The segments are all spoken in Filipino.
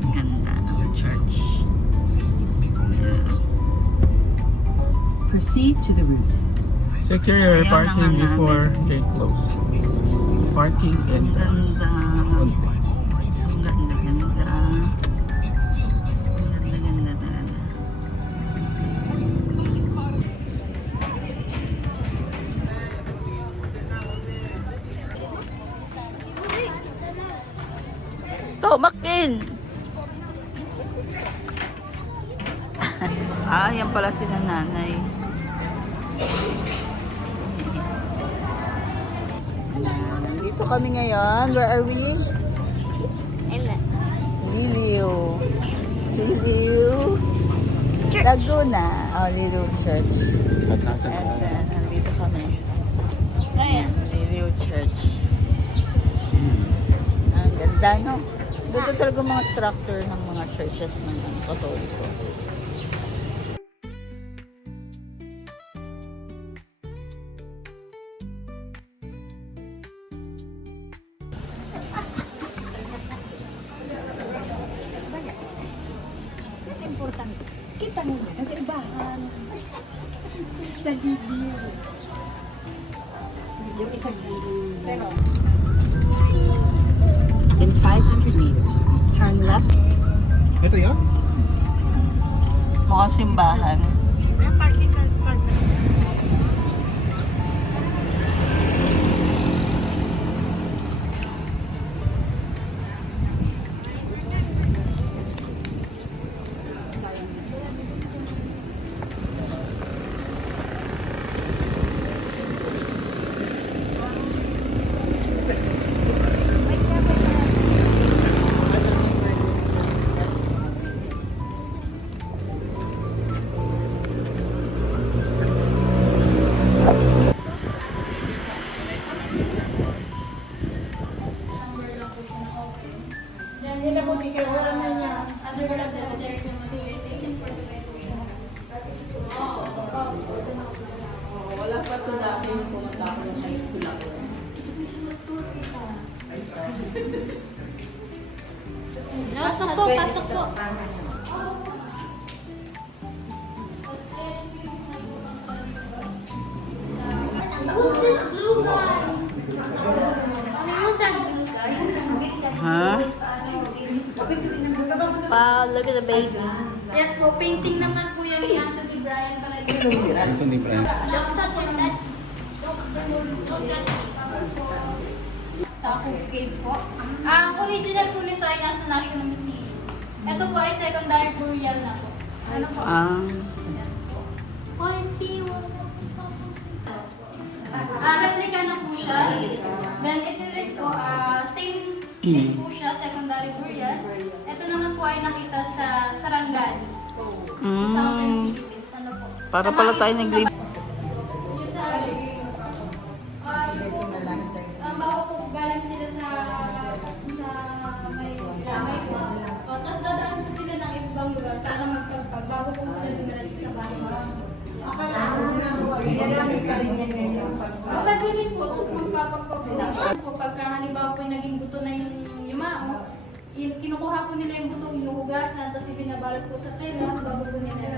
Ganda ng church. Yeah. Proceed to the route. Secure your Ayan, parking ang before they close. Parking and Ganda. Ang ganda, ganda. Ang ganda, ganda talaga. Stomakin! Yan pala si nanay. Nandito kami ngayon. Where are we? Liliw. Laguna. Liliw Church. And nandito kami. Ayan, Liliw Church. Ang ganda, no? Dito talaga mga structure ng mga churches ng Katoliko. Importante. Kita mo na, nag-ibahan. Sa video. Yung isang video. Pero, In 500 meters, turn left. Ito yun? Mukhang simbahan. Wala pa ito dati yung pumunta ako ng high school ako. Pasok po, pasok po. Who's this blue guy? Who's that blue guy? Ha? Wow, look at the baby. Yan po, painting naman po yan ni Anthony Bryan para Ito ni Brian. Don't touch it, that. Don't touch it. Taco cave po. Ang original po nito ay nasa National Museum. Ito po ay secondary burial na po. Ano po? Oh, I see one at the top of it. Replica na po siya. Then ito rin po, same din po siya, secondary burial. Ito naman po ay nakita sa Sarangani. Sa Southern Philippines. Ano po? Para Sa pala mga tayo ibang- nag-live. Yung sa, yung po, bago po galing sila sa may po. Tapos dadaan po sila ng ibang lugar para magpagpag bago po sila dumarating sa bahay. Pwede rin po, tapos magpapagpag po. Po, pagka halimbawa po yung naging buto na yung yumao, kinukuha po nila yung buto, hinuhugasan, tapos ibinabalot po sa tela bago po nila.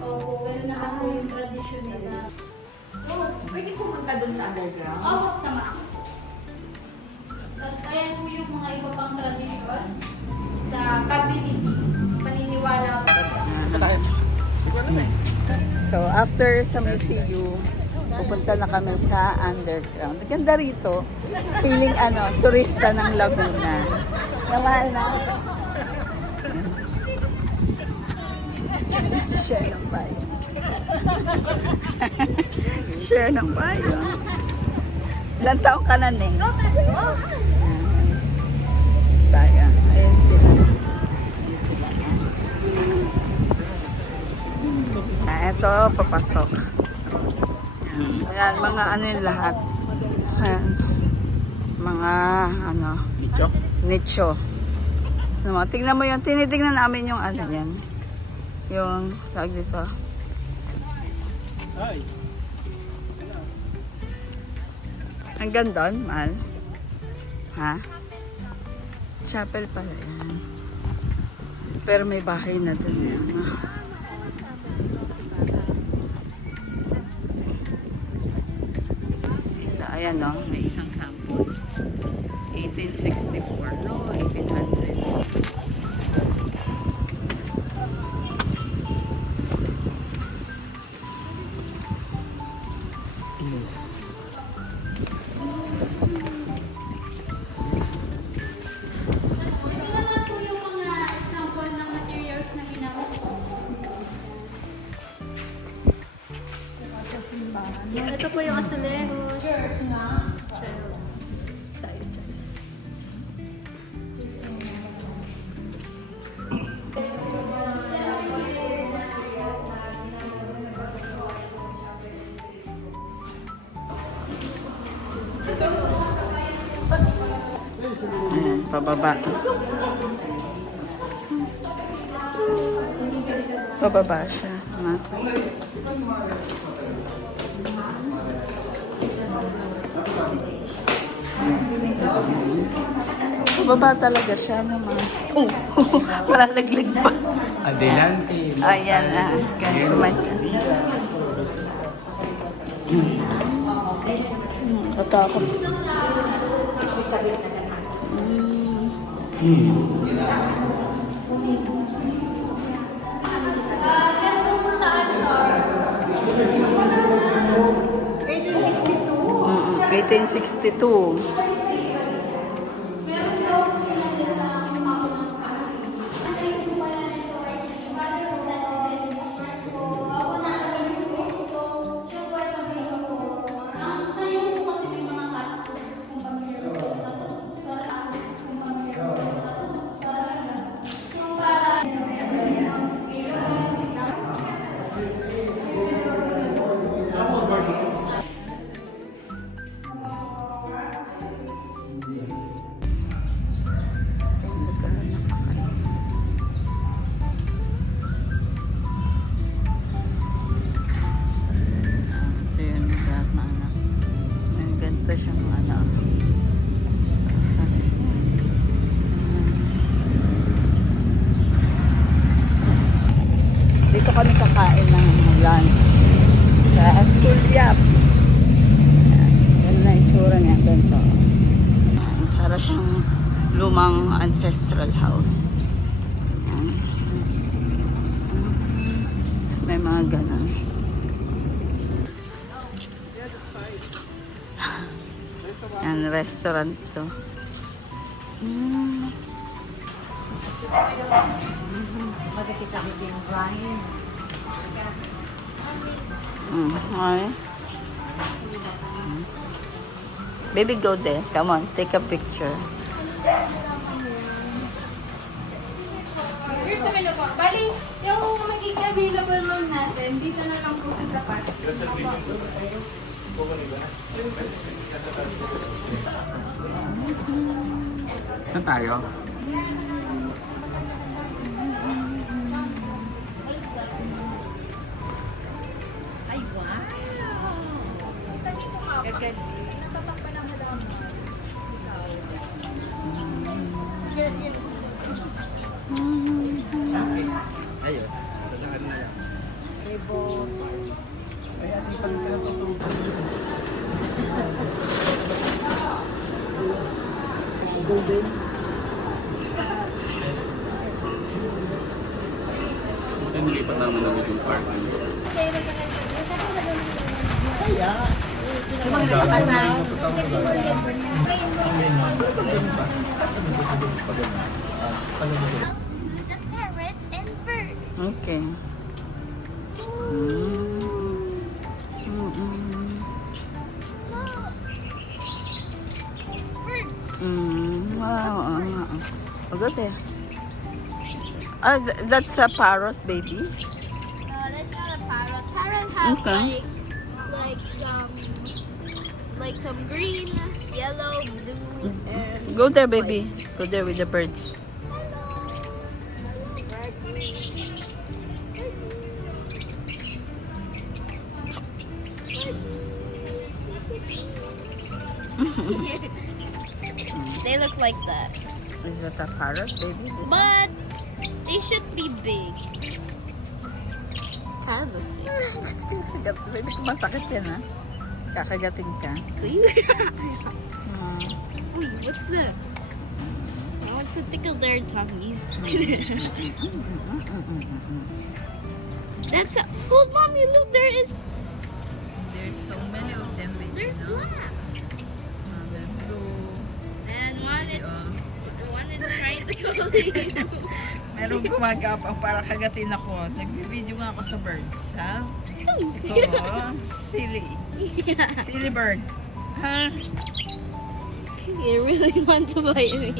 Opo, well na ako yung tradition nila. pwede pumunta dun sa underground. Opo, sama ako. Tapos ayan po yung mga iba pang tradisyon sa community. Paniniwala ko. So, after sa museum, pupunta na kami sa underground. Ganda rito. Feeling turista ng Laguna. Namahal na. Share ng bayo. Share ng bayo. Ilan taong ka na, Neng? Tayo. Ayan sila. Ayan sila. Ito, papasok. Ayan, mga yung lahat. Ayan. Mga nicho. Tingnan mo yun, tinitingnan namin yung yan. Yung, tawag dito. Hanggang doon, mahal. Ha? Chapel pala yan. Pero may bahay na dun yan. Isa, ayan o, may isang sample. 1864, no? 1800s. Ito naman po yung mga example ng materials na ginamit ko. Ito po yung azulejos. Ayan, pababa. Pababa siya. Ha? Pababa talaga siya naman. Oh, malalaglag pa. Adelante. Ayan na. Kumain ka. Katakot. Ganito sa altar. 1862. Meron daw po nilagay sa akin mga ano yung pala nito ay father was an organist. So, ako nakagaling po. So, siya po ay nagaling po. Sa iyo po kasi may mga cactus kung pag-meron sa cactus kung pag-meron sa so, para Ito yun, ano. May ganito siyang ano. Dito kami kakain ng lunch sa Sulyap. Yan na itsura niya. Ganito. Para siyang lumang ancestral house. Yan. May mga ganon. Yan, restaurant to. Okay. Baby, go there. Come on, take a picture. Here's the menu po. Bali, yung magiging available room natin, dito na lang po sa tapat. Saan tayo? Ayos. Hindi pa naman namin yung parking. to the parrots and birds. Okay. Wow. Oh, go there. That's a parrot, baby. That's not a parrot. Parrot have Okay. like some green, yellow, blue, and Go there, baby. Go there with the birds. they look like that. Is that a parrot, baby? This one? But They should be big. Kind of. Baby, masakit yan ha. Kakagatin ka. Uy, what's that? I want to tickle their tummies. That's oh, mommy, look, there is. There's so many of them. There's black. And one is trying to go in. Meron gumagapang para kagatin ako. Nagbibideo nga ako sa birds, ha? Ito, silly. Yeah. Silly bird. Ha? You really want to bite me.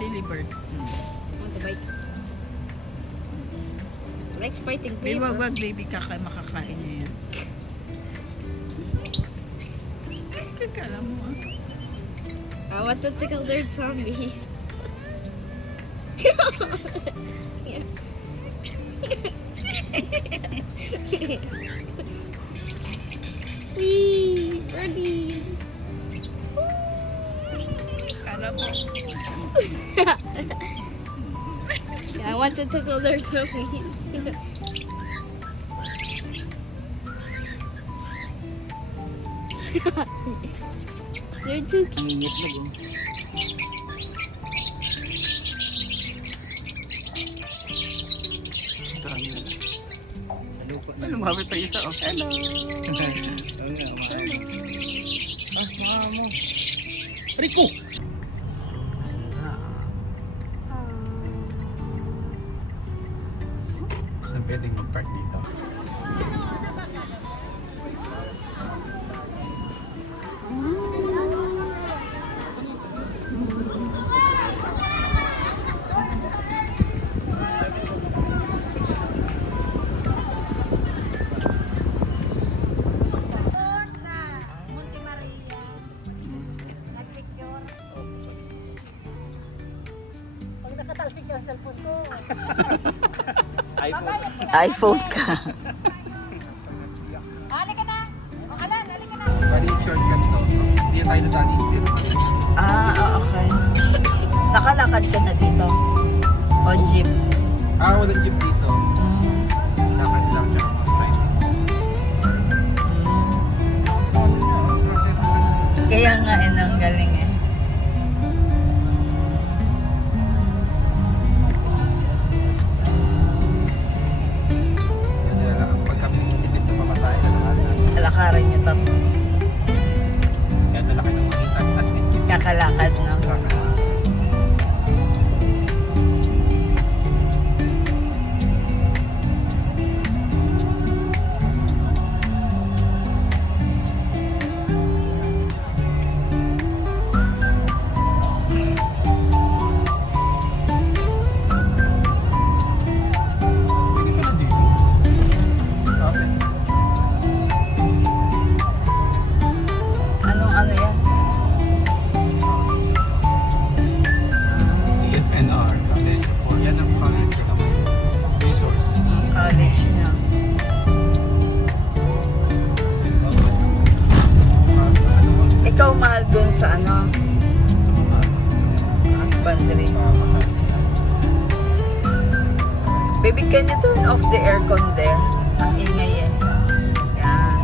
Silly bird. Want to bite? Likes biting Baby, people. wag, baby, makakain niya yan. Kala mo, ah. I want to tickle their tummies. Yeah. Wee, birdies. Kala mo. Yeah, I want to tickle their tummies. They're too cute. Ay, lumapit pa isa. Oh. Hello. Rico! Saan pwedeng mag-park dito? iPhone ka. Bali yung shortcut to. Hindi tayo nadali dito. Okay. Nakalakad ka na dito. O jeep. Walang jeep dito. Lakad lang siya. Kaya nga, ang galing eh. Pag kami tipid sa pamatay na naman. Kalakaran niyo to. Kaya talaki ng makita at medyo. Kakalakad na. Anong ano yan? CFNR, College for yan ang college naman. Resource. College niya. Ikaw mahal dun sa ano? Sa mga Husbandry. Baby, can you turn off the aircon there? Ang ingay yan. Yan.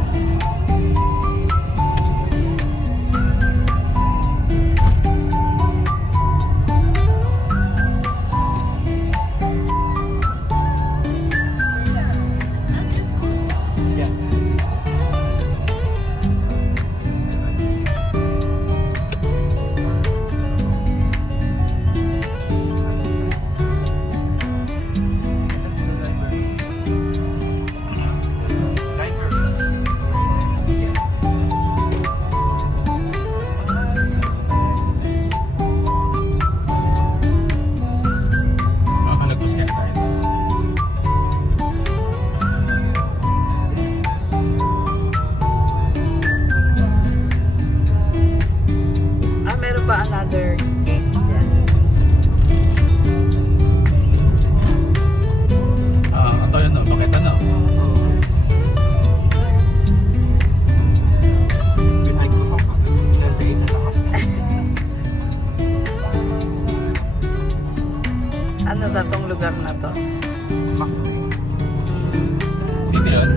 Ano na tong lugar na to? Bibi yun?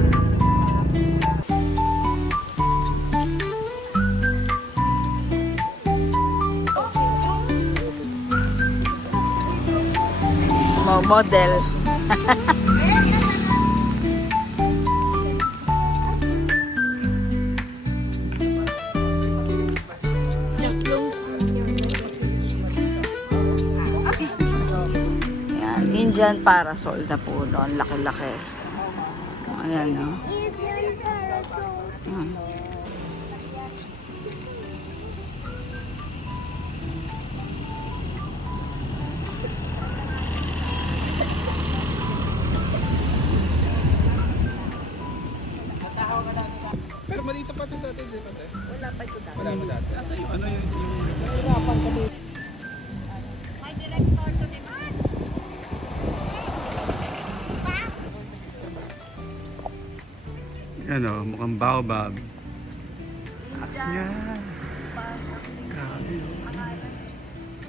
Model. Yan, Indian parasol na puno. Ang laki-laki. Ayan, no? Hmm. Pero malito pa ito dati, di ba? Wala pa ito dati. Wala pa dati. Asa yung ano yung... Ano, mukhang baobab. Taas niya. Grabe.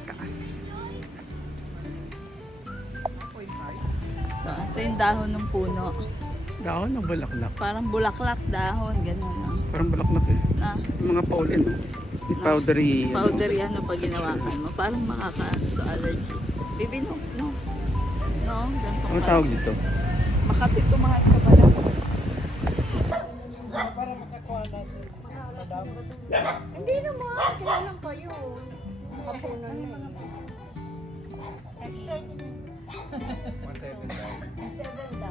Taas. So, ito yung dahon ng puno. Dahon ng bulaklak. Parang bulaklak dahon, gano'n, no? Parang bulaklak eh. Na, Yung mga paulin. Yung powdery. powdery ano pag ginawakan mo. Parang makaka-to allergy. Baby, no, no. No, ganito Ano tawag dito? Makati tumahal sa balat. Hindi naman, kailan kayo. Kapunan na eh. 7 daw.